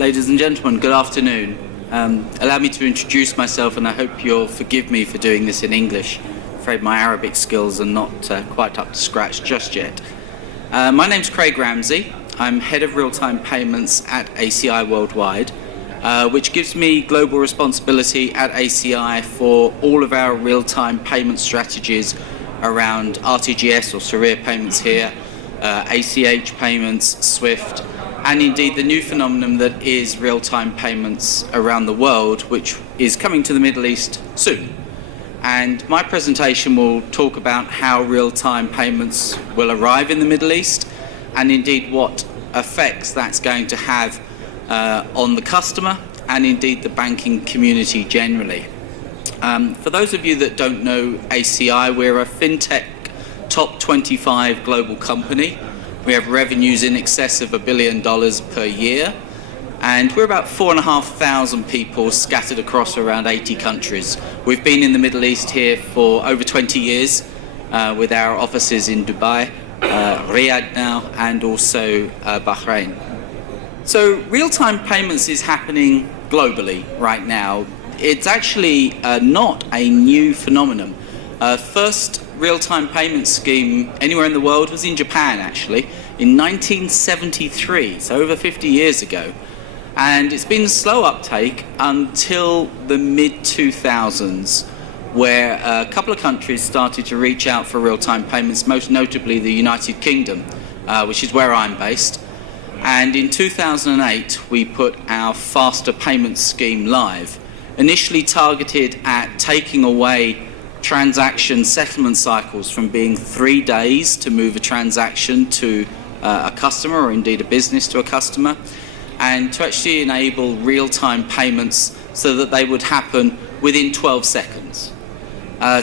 Ladies and gentlemen, good afternoon. Allow me to introduce myself, and I hope you'll forgive me for doing this in English. I'm afraid my Arabic skills are not quite up to scratch just yet. My name's Craig Ramsey. I'm Head of Real-Time Payments at ACI Worldwide, which gives me global responsibility at ACI for all of our real-time payment strategies around RTGS or Sharia payments here, ACH payments, SWIFT, and indeed the new phenomenon that is real-time payments around the world, which is coming to the Middle East soon. And my presentation will talk about how real-time payments will arrive in the Middle East, and indeed what effects that's going to have on the customer and indeed the banking community generally. For those of you that don't know ACI, we're a fintech top 25 global company. We have revenues in excess of $1 billion per year, and we're about 4,500 people scattered across around 80 countries. We've been in the Middle East here for over 20 years with our offices in Dubai, Riyadh now, and also Bahrain. So real-time payments is happening globally right now. It's actually not a new phenomenon. First real-time payment scheme anywhere in the world was in Japan, actually, in 1973, so over 50 years ago. And it's been a slow uptake until the mid-2000s, where a couple of countries started to reach out for real-time payments, most notably the United Kingdom, which is where I'm based. And in 2008, we put our faster payment scheme live, initially targeted at taking away transaction settlement cycles from being 3 days to move a transaction to a customer, or indeed a business to a customer, and to actually enable real-time payments so that they would happen within 12 seconds.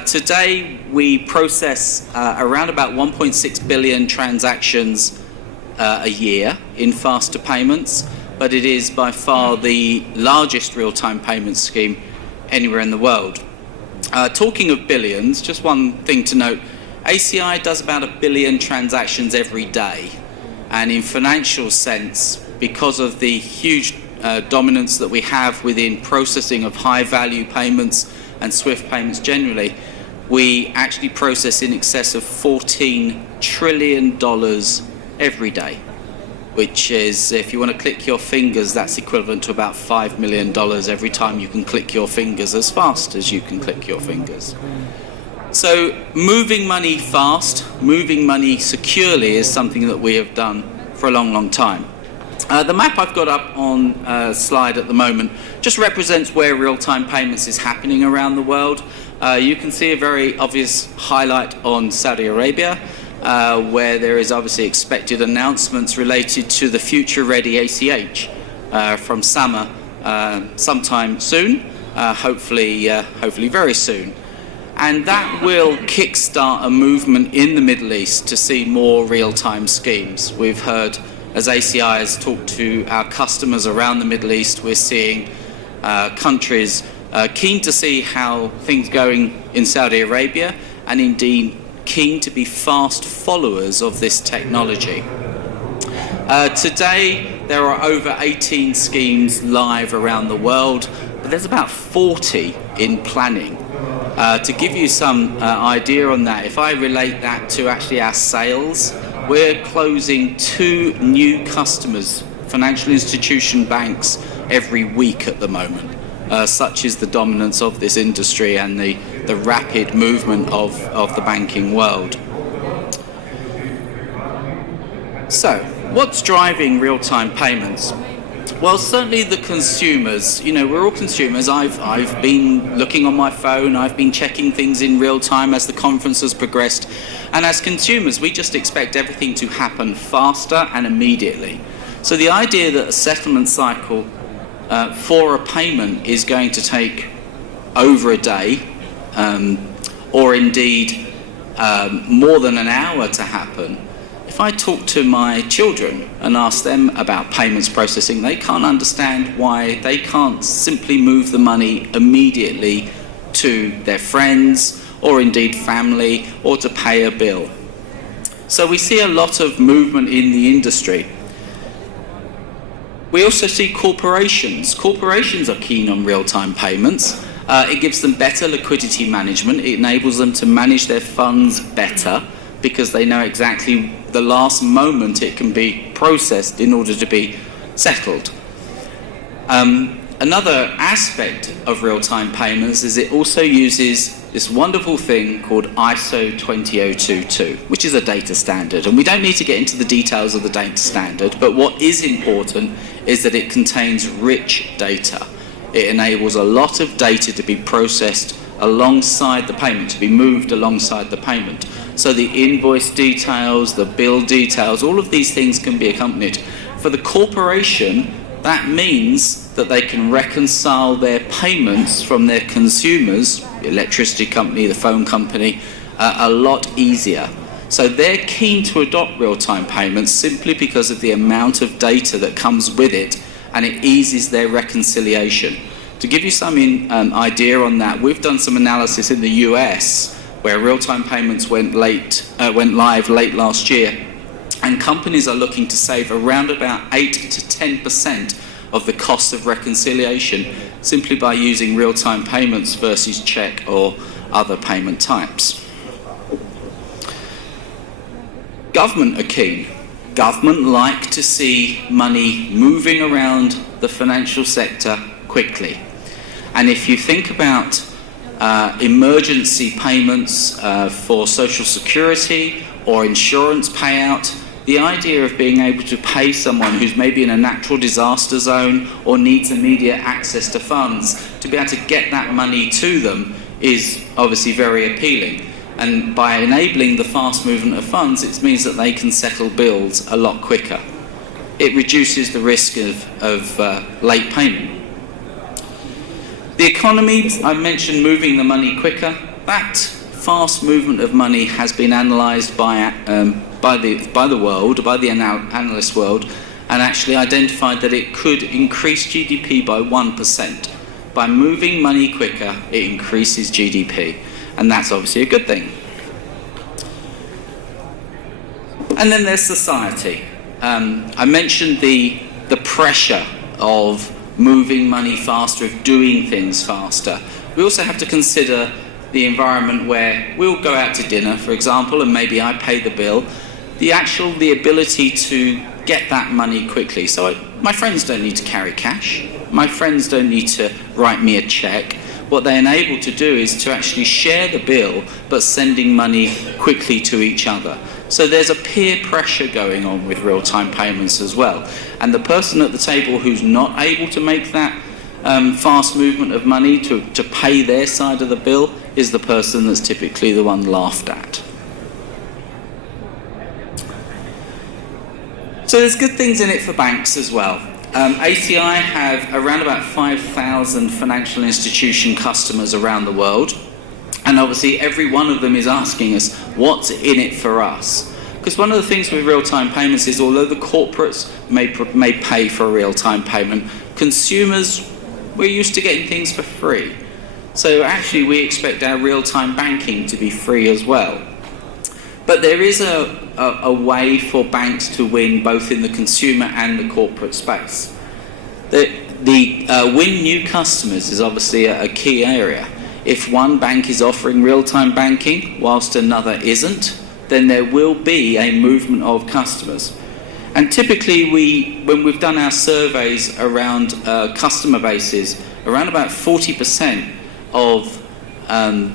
Today we process around about 1.6 billion transactions a year in faster payments, but it is by far the largest real-time payment scheme anywhere in the world. Talking of billions, just one thing to note, ACI does about 1 billion transactions every day, and in financial sense, because of the huge dominance that we have within processing of high-value payments and SWIFT payments generally, we actually process in excess of $14 trillion every day, which is, if you want to click your fingers, that's equivalent to about $5 million every time you can click your fingers as fast as you can click your fingers. So moving money fast, moving money securely is something that we have done for a long, long time. The map I've got up on a slide at the moment just represents where real-time payments is happening around the world. You can see a very obvious highlight on Saudi Arabia, where there is obviously expected announcements related to the future-ready ACH from SAMA sometime soon, hopefully very soon. And that will kickstart a movement in the Middle East to see more real-time schemes. We've heard, as ACI has talked to our customers around the Middle East, we're seeing countries keen to see how things are going in Saudi Arabia, and indeed keen to be fast followers of this technology. Today there are over 18 schemes live around the world, but there's about 40 in planning. To give you some idea on that, if I relate that to actually our sales, we're closing 2 new customers, financial institution banks, every week at the moment. Such is the dominance of this industry and the rapid movement of the banking world. So, what's driving real-time payments? Well, certainly the consumers. You know, we're all consumers. I've been looking on my phone, I've been checking things in real time as the conference has progressed. And as consumers, we just expect everything to happen faster and immediately. So the idea that a settlement cycle for a payment is going to take over a day, or indeed more than an hour to happen. If I talk to my children and ask them about payments processing, they can't understand why they can't simply move the money immediately to their friends or indeed family, or to pay a bill. So we see a lot of movement in the industry. We also see corporations. Corporations are keen on real-time payments. It gives them better liquidity management. It enables them to manage their funds better because they know exactly the last moment it can be processed in order to be settled. Another aspect of real-time payments is it also uses this wonderful thing called ISO 20022, which is a data standard. And we don't need to get into the details of the data standard, but what is important is that it contains rich data. It enables a lot of data to be processed alongside the payment, to be moved alongside the payment. So the invoice details, the bill details, all of these things can be accompanied. For the corporation, that means that they can reconcile their payments from their consumers, the electricity company, the phone company, a lot easier. So they're keen to adopt real-time payments simply because of the amount of data that comes with it, and it eases their reconciliation. To give you some idea on that, we've done some analysis in the US where real-time payments went live late last year, and companies are looking to save around about 8 to 10% of the cost of reconciliation simply by using real-time payments versus check or other payment types. Government are keen. Government like to see money moving around the financial sector quickly. And if you think about emergency payments for Social Security or insurance payout, the idea of being able to pay someone who's maybe in a natural disaster zone or needs immediate access to funds, to be able to get that money to them is obviously very appealing. And by enabling the fast movement of funds, it means that they can settle bills a lot quicker. It reduces the risk of late payment. The economy, I mentioned moving the money quicker. That fast movement of money has been analysed by the analyst world, and actually identified that it could increase GDP by 1%. By moving money quicker, it increases GDP, and that's obviously a good thing. And then there's society. I mentioned the pressure of moving money faster, of doing things faster. We also have to consider the environment where we'll go out to dinner, for example, and maybe I pay the bill. The ability to get that money quickly. So my friends don't need to carry cash. My friends don't need to write me a check. What they enable to do is to actually share the bill, but sending money quickly to each other. So there's a peer pressure going on with real-time payments as well. And the person at the table who's not able to make that fast movement of money to pay their side of the bill is the person that's typically the one laughed at. So there's good things in it for banks as well. ACI have around about 5,000 financial institution customers around the world. And obviously every one of them is asking us, what's in it for us? Because one of the things with real-time payments is, although the corporates may pay for a real-time payment, consumers, we're used to getting things for free. So actually we expect our real-time banking to be free as well. But there is a way for banks to win both in the consumer and the corporate space. The win new customers is obviously a key area. If one bank is offering real-time banking whilst another isn't, then there will be a movement of customers. And typically when we've done our surveys around customer bases, around about 40% of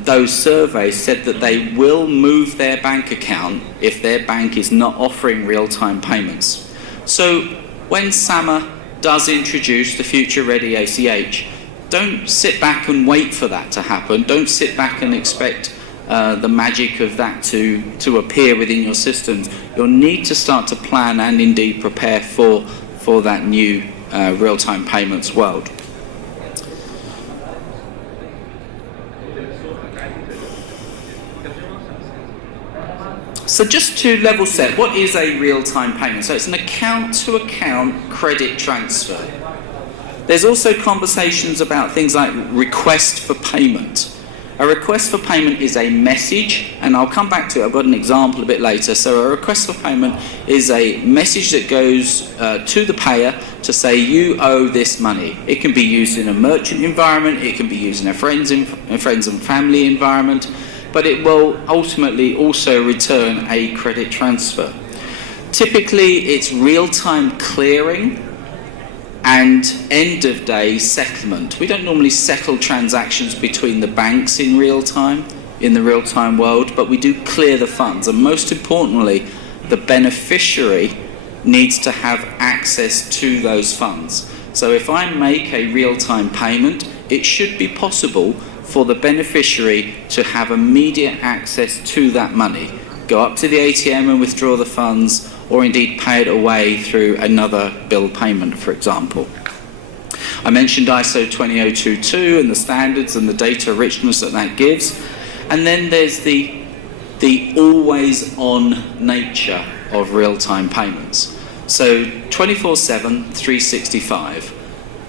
those surveys said that they will move their bank account if their bank is not offering real-time payments. So when SAMA does introduce the Future Ready ACH, don't sit back and wait for that to happen. Don't sit back and expect the magic of that to appear within your systems. You'll need to start to plan and indeed prepare for that new real-time payments world. So just to level set, what is a real-time payment? So it's an account-to-account credit transfer. There's also conversations about things like request for payment. A request for payment is a message, and I'll come back to it. I've got an example a bit later. So a request for payment is a message that goes to the payer to say you owe this money. It can be used in a merchant environment, it can be used in a friends and family environment, but it will ultimately also return a credit transfer. Typically, it's real-time clearing and end-of-day settlement. We don't normally settle transactions between the banks in real time, in the real-time world, but we do clear the funds. And most importantly, the beneficiary needs to have access to those funds. So if I make a real-time payment, it should be possible for the beneficiary to have immediate access to that money. Go up to the ATM and withdraw the funds, or indeed pay it away through another bill payment, for example. I mentioned ISO 20022 and the standards and the data richness that that gives. And then there's the always-on nature of real-time payments. So 24/7, 365.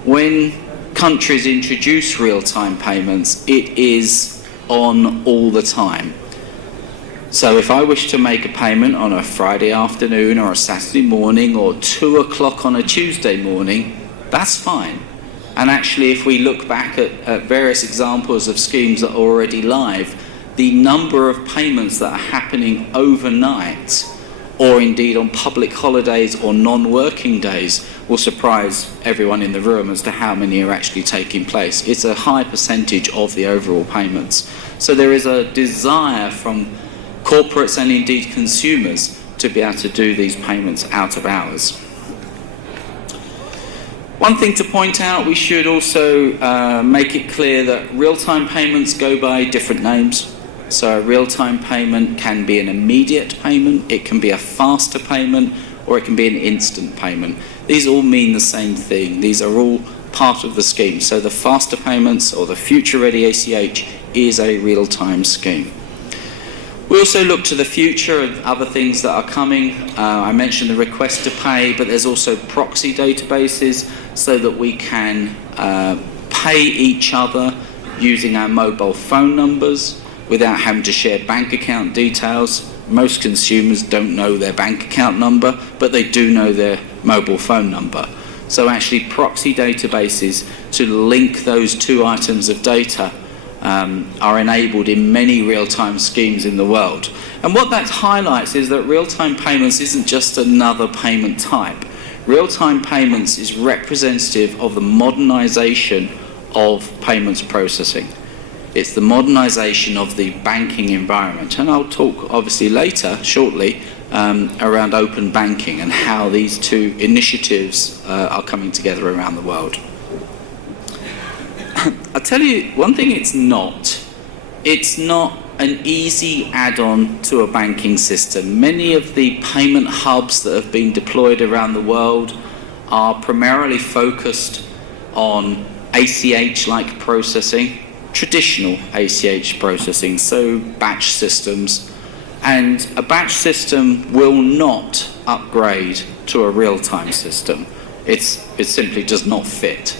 When countries introduce real-time payments, it is on all the time. So if I wish to make a payment on a Friday afternoon or a Saturday morning or 2 o'clock on a Tuesday morning, that's fine. And actually, if we look back at various examples of schemes that are already live, the number of payments that are happening overnight or indeed on public holidays or non-working days will surprise everyone in the room as to how many are actually taking place. It's a high percentage of the overall payments. So there is a desire from corporates and indeed consumers to be able to do these payments out of hours. One thing to point out, we should also make it clear that real-time payments go by different names. So a real-time payment can be an immediate payment, it can be a faster payment, or it can be an instant payment. These all mean the same thing. These are all part of the scheme. So the faster payments or the future-ready ACH is a real-time scheme. We also look to the future of other things that are coming. I mentioned the request to pay, but there's also proxy databases so that we can pay each other using our mobile phone numbers without having to share bank account details. Most consumers don't know their bank account number, but they do know their mobile phone number. So actually proxy databases to link those two items of data are enabled in many real-time schemes in the world. And what that highlights is that real-time payments isn't just another payment type. Real-time payments is representative of the modernization of payments processing. It's the modernization of the banking environment. And I'll talk obviously later, shortly, around open banking and how these two initiatives are coming together around the world. I'll tell you one thing it's not an easy add-on to a banking system. Many of the payment hubs that have been deployed around the world are primarily focused on ACH-like processing, traditional ACH processing, so batch systems. And a batch system will not upgrade to a real-time system. It simply does not fit.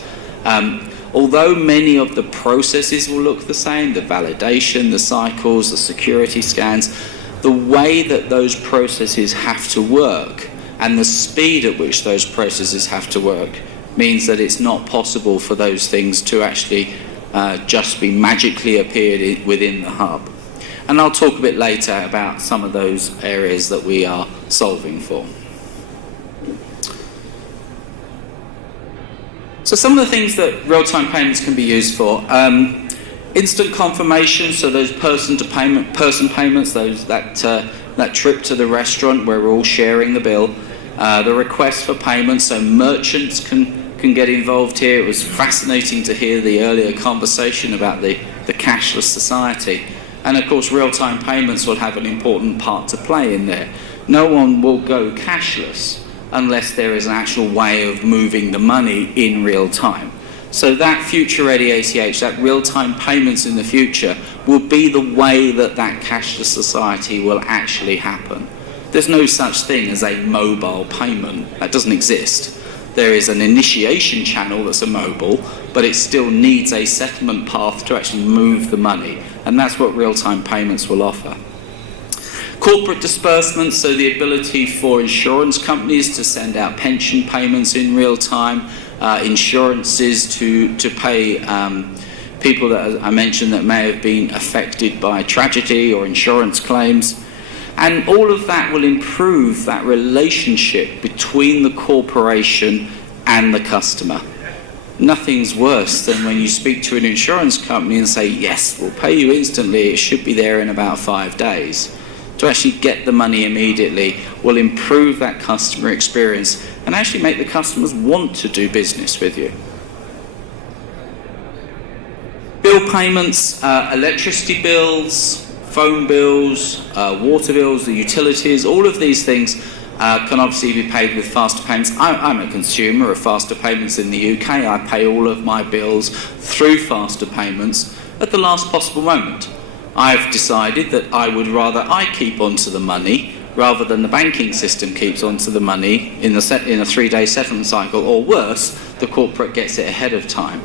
Although many of the processes will look the same, the validation, the cycles, the security scans, the way that those processes have to work and the speed at which those processes have to work means that it's not possible for those things to actually just be magically appeared within the hub. And I'll talk a bit later about some of those areas that we are solving for. So some of the things that real-time payments can be used for, instant confirmation, so those person payments, that trip to the restaurant where we're all sharing the bill, the request for payment, so merchants can get involved here. It was fascinating to hear the earlier conversation about the cashless society. And of course, real-time payments will have an important part to play in there. No one will go cashless unless there is an actual way of moving the money in real time. So that future-ready ACH, that real-time payments in the future, will be the way that that cashless society will actually happen. There's no such thing as a mobile payment. That doesn't exist. there is an initiation channel that's a mobile, but it still needs a settlement path to actually move the money. And that's what real-time payments will offer. Corporate disbursements, so the ability for insurance companies to send out pension payments in real time, insurances to pay people that I mentioned that may have been affected by tragedy or insurance claims. And all of that will improve that relationship between the corporation and the customer. Nothing's worse than when you speak to an insurance company and say, yes, we'll pay you instantly, it should be there in about 5 days. To actually get the money immediately will improve that customer experience and actually make the customers want to do business with you. Bill payments, electricity bills, phone bills, water bills, the utilities, all of these things can obviously be paid with faster payments. I'm a consumer of faster payments in the UK. I pay all of my bills through faster payments at the last possible moment. I've decided that I would rather I keep onto the money rather than the banking system keeps onto the money in a 3-day settlement cycle, or worse, the corporate gets it ahead of time.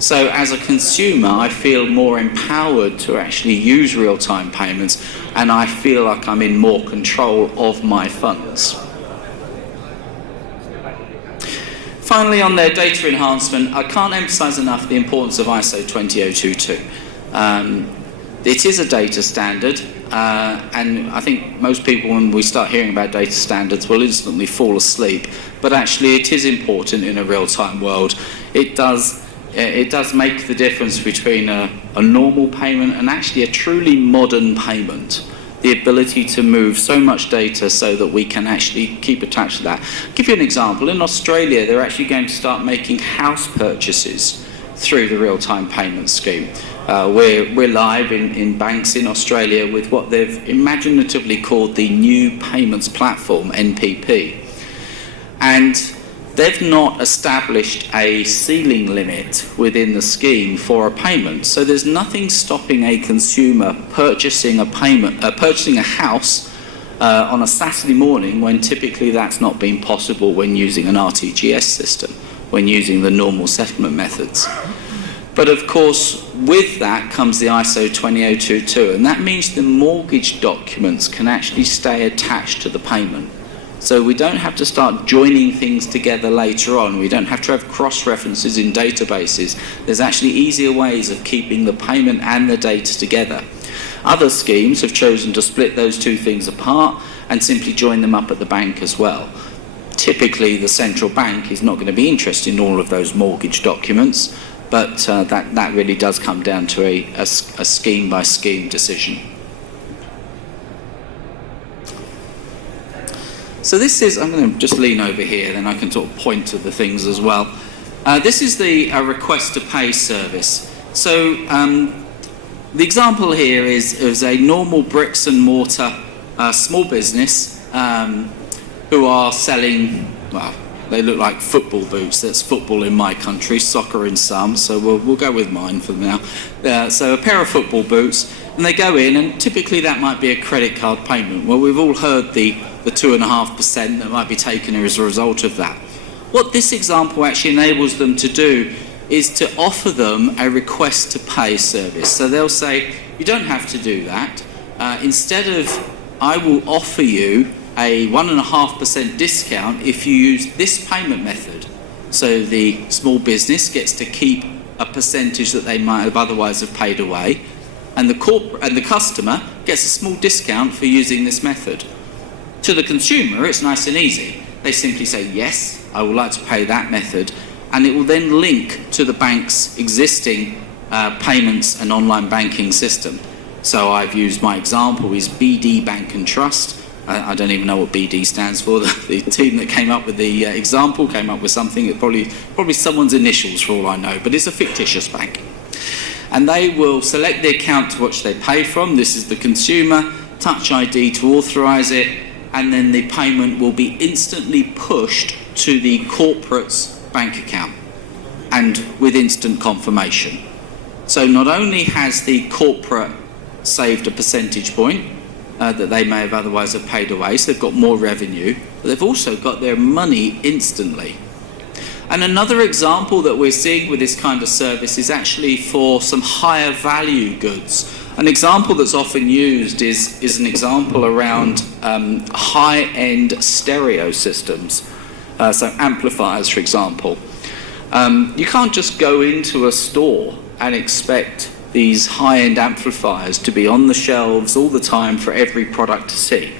So as a consumer, I feel more empowered to actually use real-time payments, and I feel like I'm in more control of my funds. Finally, on their data enhancement, I can't emphasize enough the importance of ISO 20022. It is a data standard, and I think most people, when we start hearing about data standards, will instantly fall asleep. But actually, it is important in a real-time world. It does make the difference between a normal payment and actually a truly modern payment. The ability to move so much data so that we can actually keep attached to that. I'll give you an example. In Australia, they're actually going to start making house purchases through the real-time payment scheme. We're live in banks in Australia with what they've imaginatively called the New Payments Platform, NPP. And they've not established a ceiling limit within the scheme for a payment. So there's nothing stopping a consumer purchasing a house on a Saturday morning, when typically that's not been possible when using an RTGS system, when using the normal settlement methods. But of course, with that comes the ISO 20022, and that means the mortgage documents can actually stay attached to the payment. So we don't have to start joining things together later on. We don't have to have cross-references in databases. There's actually easier ways of keeping the payment and the data together. Other schemes have chosen to split those two things apart and simply join them up at the bank as well. Typically, the central bank is not going to be interested in all of those mortgage documents, but that really does come down to a scheme-by-scheme decision. So this is, I'm going to just lean over here, then I can sort of point to the things as well. This is the request to pay service. So the example here is a normal bricks and mortar small business who are selling, well, they look like football boots. That's football in my country, soccer in some, so we'll go with mine for now. So a pair of football boots, and they go in, and typically that might be a credit card payment. Well, we've all heard the 2.5% that might be taken as a result of that. What this example actually enables them to do is to offer them a request to pay service. So they'll say, you don't have to do that. Instead of, I will offer you a 1.5% discount if you use this payment method. So the small business gets to keep a percentage that they might have otherwise have paid away, and the customer gets a small discount for using this method. To the consumer, it's nice and easy. They simply say, yes, I would like to pay that method, and it will then link to the bank's existing payments and online banking system. So I've used, my example is BD Bank and Trust. I don't even know what BD stands for. The team that came up with the example came up with something that probably someone's initials for all I know, but it's a fictitious bank. And they will select the account to which they pay from. This is the consumer, Touch ID to authorise it, and then the payment will be instantly pushed to the corporate's bank account, and with instant confirmation. So not only has the corporate saved a percentage point that they may have otherwise have paid away, so they've got more revenue, but they've also got their money instantly. And another example that we're seeing with this kind of service is actually for some higher value goods. An example that's often used is an example around high-end stereo systems, so amplifiers, for example. You can't just go into a store and expect these high-end amplifiers to be on the shelves all the time for every product to see.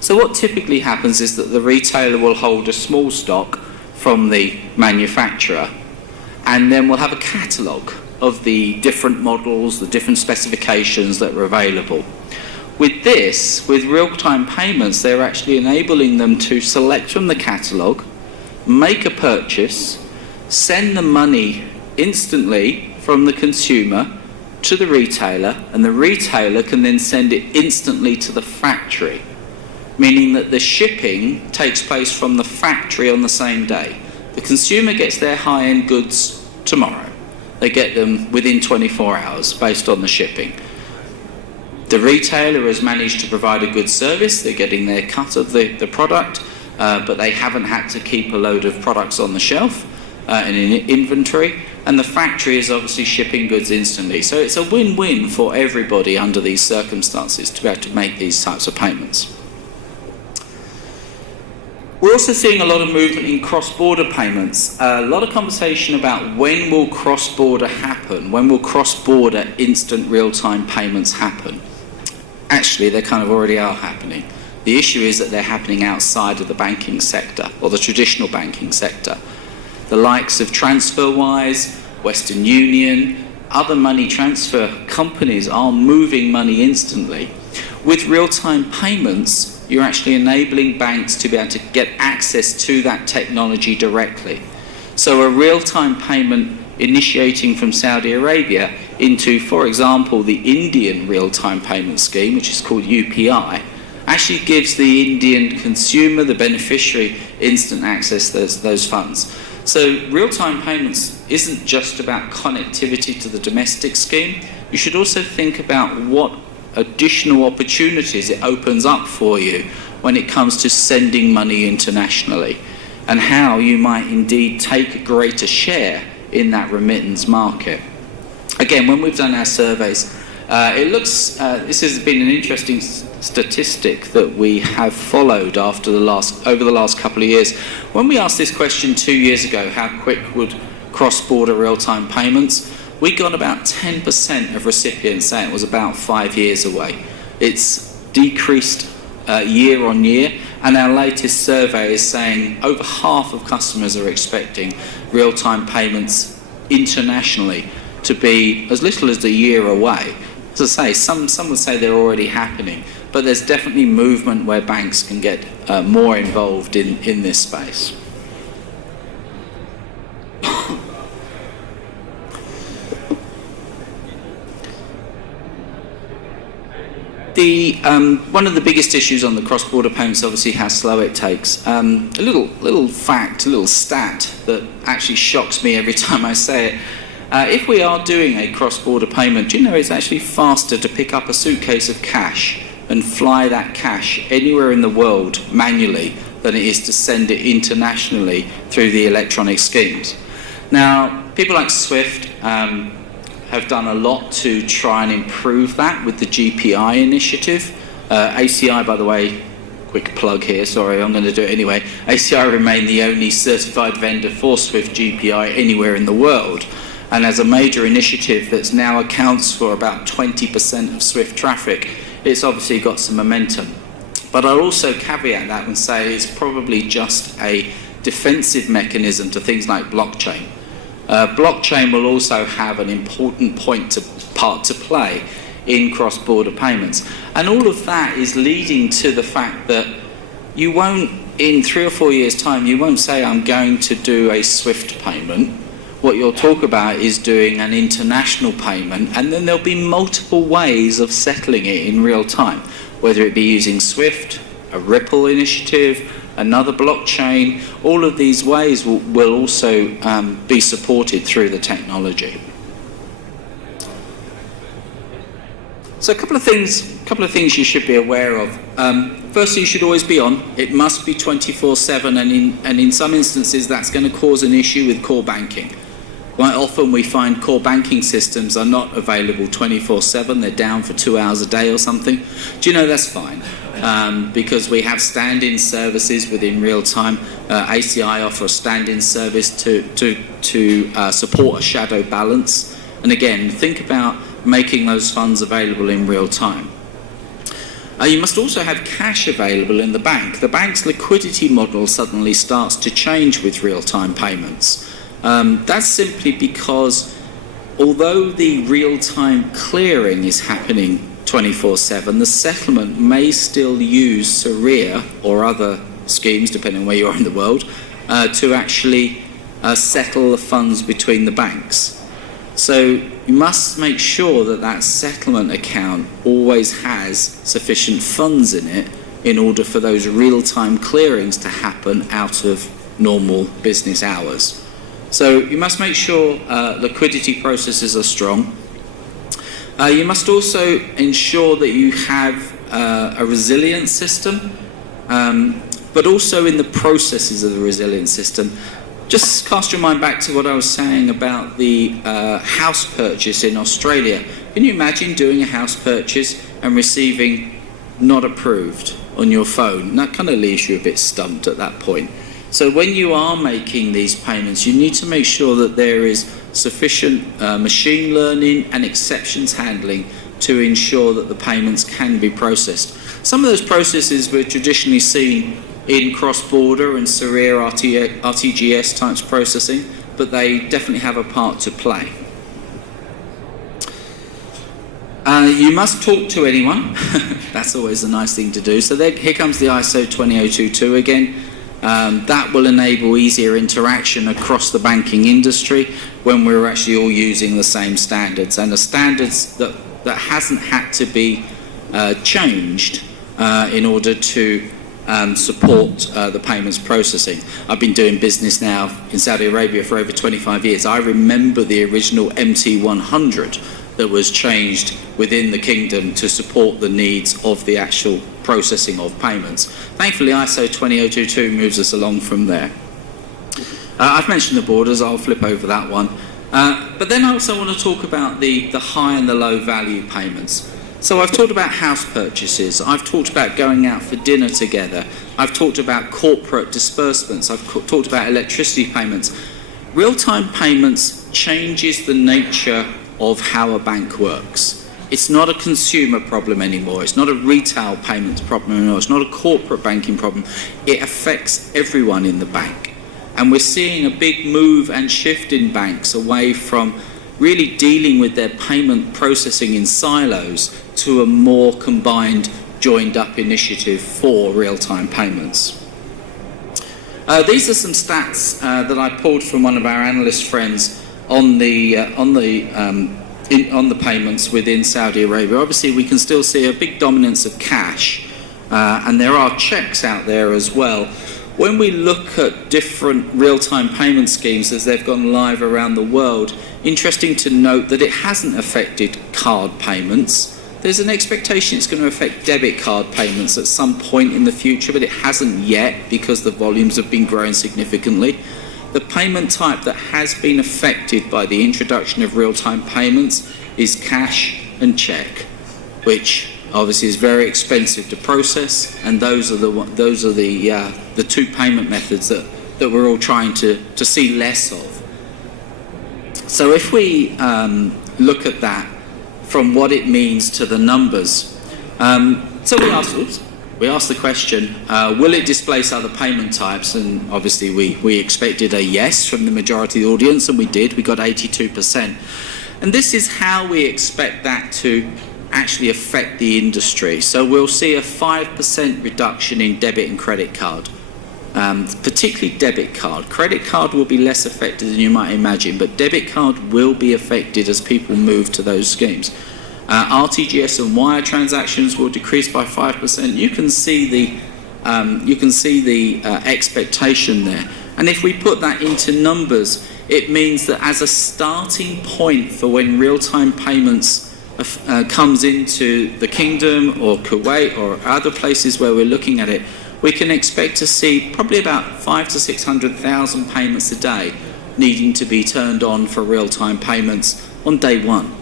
So what typically happens is that the retailer will hold a small stock from the manufacturer, and then we'll have a catalogue of the different models, the different specifications that are available. With this, with real-time payments, they're actually enabling them to select from the catalogue, make a purchase, send the money instantly from the consumer to the retailer, and the retailer can then send it instantly to the factory, meaning that the shipping takes place from the factory on the same day. The consumer gets their high-end goods tomorrow. They get them within 24 hours based on the shipping. The retailer has managed to provide a good service. They're getting their cut of the product, but they haven't had to keep a load of products on the shelf and in inventory. And the factory is obviously shipping goods instantly. So it's a win-win for everybody under these circumstances to be able to make these types of payments. We're also seeing a lot of movement in cross-border payments. A lot of conversation about when will cross-border happen, when will cross-border instant real-time payments happen. Actually, they kind of already are happening. The issue is that they're happening outside of the banking sector, or the traditional banking sector. The likes of TransferWise, Western Union, other money transfer companies are moving money instantly. With real-time payments, you're actually enabling banks to be able to get access to that technology directly. So a real-time payment initiating from Saudi Arabia into, for example, the Indian real-time payment scheme, which is called UPI, actually gives the Indian consumer, the beneficiary, instant access to those funds. So real-time payments isn't just about connectivity to the domestic scheme. You should also think about what additional opportunities it opens up for you when it comes to sending money internationally, and how you might indeed take a greater share in that remittance market. Again, when we've done our surveys, it looks, this has been an interesting statistic that we have followed over the last couple of years. When we asked this question 2 years ago, how quick would cross-border real-time payments, we got about 10% of recipients saying it was about 5 years away. It's decreased year on year, and our latest survey is saying over half of customers are expecting real-time payments internationally to be as little as a year away. As I say, some would say they're already happening, but there's definitely movement where banks can get more involved in this space. One of the biggest issues on the cross-border payments obviously how slow it takes. A little fact, a little stat that actually shocks me every time I say it. If we are doing a cross-border payment, do you know it's actually faster to pick up a suitcase of cash and fly that cash anywhere in the world manually than it is to send it internationally through the electronic schemes. Now, people like Swift have done a lot to try and improve that with the GPI initiative. ACI, by the way, quick plug here, sorry, I'm going to do it anyway. ACI remain the only certified vendor for Swift GPI anywhere in the world. And as a major initiative that's now accounts for about 20% of Swift traffic, it's obviously got some momentum. But I'll also caveat that and say it's probably just a defensive mechanism to things like blockchain. Blockchain will also have an important part to play in cross-border payments. And all of that is leading to the fact that you won't, in 3 or 4 years' time, you won't say, I'm going to do a Swift payment. What you'll talk about is doing an international payment, and then there'll be multiple ways of settling it in real time, whether it be using Swift, a Ripple initiative, another blockchain. All of these ways will also be supported through the technology. So a couple of things couple of things you should be aware of. Firstly, you should always be on. It must be 24/7, and in some instances that's going to cause an issue with core banking. Quite often we find core banking systems are not available 24/7. They're down for 2 hours a day or something. Do you know that's fine? Because we have stand-in services within real time. ACI offer a stand-in service to support a shadow balance. And again, think about making those funds available in real time. You must also have cash available in the bank. The bank's liquidity model suddenly starts to change with real-time payments. That's simply because although the real-time clearing is happening 24/7, the settlement may still use Sharia or other schemes, depending on where you are in the world, to actually settle the funds between the banks. So you must make sure that that settlement account always has sufficient funds in it in order for those real-time clearings to happen out of normal business hours. So you must make sure liquidity processes are strong. You must also ensure that you have a resilient system, but also in the processes of the resilient system. Just cast your mind back to what I was saying about the house purchase in Australia. Can you imagine doing a house purchase and receiving not approved on your phone? That kind of leaves you a bit stumped at that point. So when you are making these payments, you need to make sure that there is sufficient machine learning and exceptions handling to ensure that the payments can be processed. Some of those processes were traditionally seen in cross-border and Sharia RTGS types processing, but they definitely have a part to play. You must talk to anyone. That's always a nice thing to do. So here comes the ISO 20022 again. That will enable easier interaction across the banking industry when we're actually all using the same standards, and the standards that hasn't had to be changed in order to support the payments processing. I've been doing business now in Saudi Arabia for over 25 years. I remember the original MT100 that was changed within the kingdom to support the needs of the actual processing of payments. Thankfully, ISO 20022 moves us along from there. I've mentioned the borders. I'll flip over that one. But then I also want to talk about the high and the low value payments. So I've talked about house purchases, I've talked about going out for dinner together, I've talked about corporate disbursements, I've talked about electricity payments. Real-time payments changes the nature of how a bank works. It's not a consumer problem anymore, it's not a retail payments problem anymore, it's not a corporate banking problem. It affects everyone in the bank. And we're seeing a big move and shift in banks away from really dealing with their payment processing in silos to a more combined, joined-up initiative for real-time payments. These are some stats that I pulled from one of our analyst friends on the payments within Saudi Arabia. Obviously, we can still see a big dominance of cash, and there are checks out there as well. When we look at different real-time payment schemes as they've gone live around the world, interesting to note that it hasn't affected card payments. There's an expectation it's going to affect debit card payments at some point in the future, but it hasn't yet because the volumes have been growing significantly. The payment type that has been affected by the introduction of real-time payments is cash and check, which obviously is very expensive to process, and those are the two payment methods that we're all trying to see less of. So if we look at that from what it means to the numbers, so we asked the question, will it displace other payment types? And obviously we expected a yes from the majority of the audience, and we did. We got 82%. And this is how we expect that to actually affect the industry. So we'll see a 5% reduction in debit and credit card, particularly debit card. Credit card will be less affected than you might imagine, but debit card will be affected as people move to those schemes. RTGS and wire transactions will decrease by 5%. You can see the expectation there. And if we put that into numbers, it means that as a starting point for when real-time payments comes into the Kingdom or Kuwait or other places where we're looking at it, we can expect to see probably about 500,000 to 600,000 payments a day needing to be turned on for real-time payments on day one.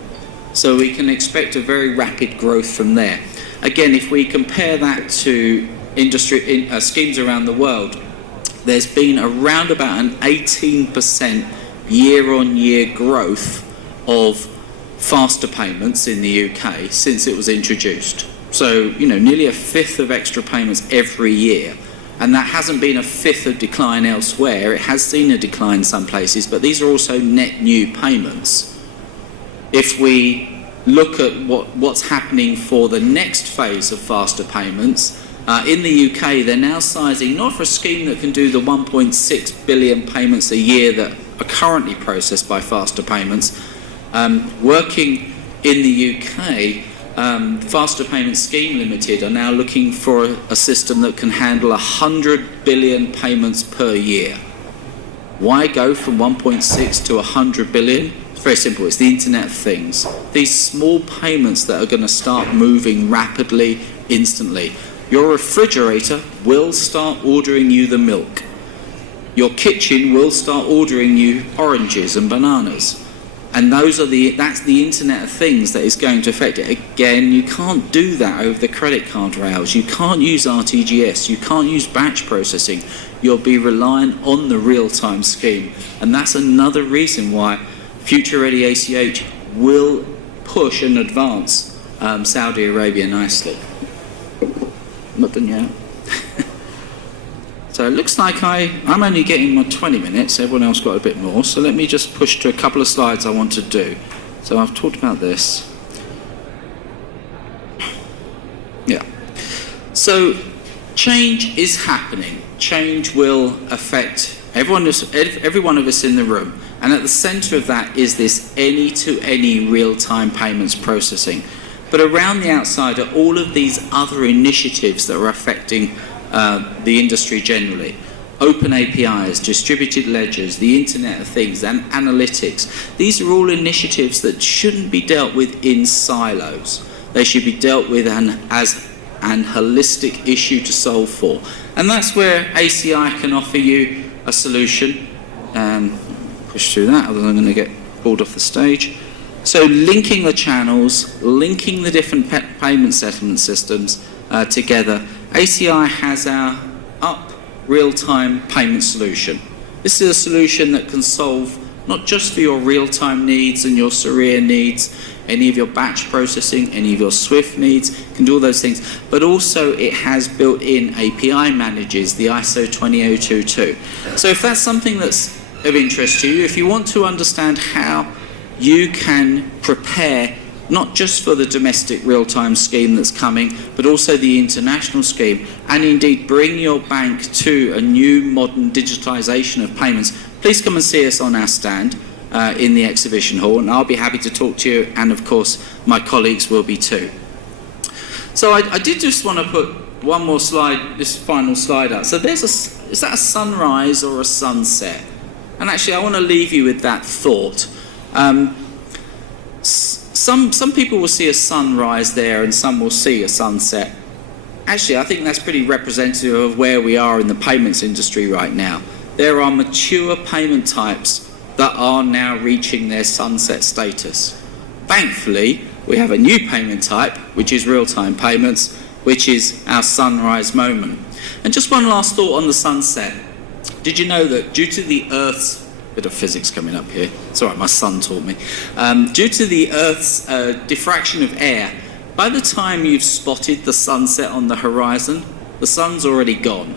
So we can expect a very rapid growth from there. Again, if we compare that to industry schemes around the world, there's been around about an 18% year-on-year growth of faster payments in the UK since it was introduced. So, nearly a fifth of extra payments every year. And that hasn't been a fifth of decline elsewhere. It has seen a decline in some places, but these are also net new payments. If we look at what's happening for the next phase of faster payments, in the UK, they're now sizing not for a scheme that can do the 1.6 billion payments a year that are currently processed by faster payments. Working in the UK, Faster Payments Scheme Limited are now looking for a system that can handle 100 billion payments per year. Why go from 1.6 to 100 billion? It's very simple. It's the Internet of Things. These small payments that are going to start moving rapidly, instantly. Your refrigerator will start ordering you the milk. Your kitchen will start ordering you oranges and bananas. And that's the Internet of Things that is going to affect it. Again, you can't do that over the credit card rails. You can't use RTGS. You can't use batch processing. You'll be reliant on the real-time scheme. And that's another reason why Future Ready ACH will push and advance Saudi Arabia nicely. Not done yet. So it looks like I'm only getting my 20 minutes, everyone else got a bit more, so let me just push to a couple of slides I want to do. So I've talked about this. Yeah. So change is happening. Change will affect every one of us in the room. And at the center of that is this any-to-any real-time payments processing. But around the outside are all of these other initiatives that are affecting the industry generally. Open APIs, distributed ledgers, the Internet of Things, and analytics. These are all initiatives that shouldn't be dealt with in silos. They should be dealt with as an holistic issue to solve for. And that's where ACI can offer you a solution. Push through that, otherwise I'm going to get pulled off the stage. So linking the channels, linking the different payment settlement systems together. ACI has our up real-time payment solution. This is a solution that can solve not just for your real-time needs and your Sharia needs, any of your batch processing, any of your Swift needs, can do all those things, but also it has built-in API managers, the ISO 20022. So if that's something that's of interest to you, if you want to understand how you can prepare not just for the domestic real-time scheme that's coming, but also the international scheme, and indeed bring your bank to a new modern digitalisation of payments, please come and see us on our stand in the exhibition hall, and I'll be happy to talk to you, and of course my colleagues will be too. So I did just want to put one more slide, this final slide up. So is that a sunrise or a sunset? And actually I want to leave you with that thought. Some people will see a sunrise there and some will see a sunset. Actually, I think that's pretty representative of where we are in the payments industry right now. There are mature payment types that are now reaching their sunset status. Thankfully, we have a new payment type, which is real-time payments, which is our sunrise moment. And just one last thought on the sunset. Did you know that due to the Earth's bit of physics coming up here. It's all right, my son taught me. Due to the Earth's diffraction of air, by the time you've spotted the sunset on the horizon, the sun's already gone.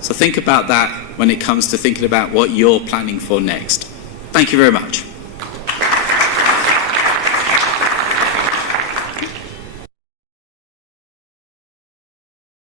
So think about that when it comes to thinking about what you're planning for next. Thank you very much.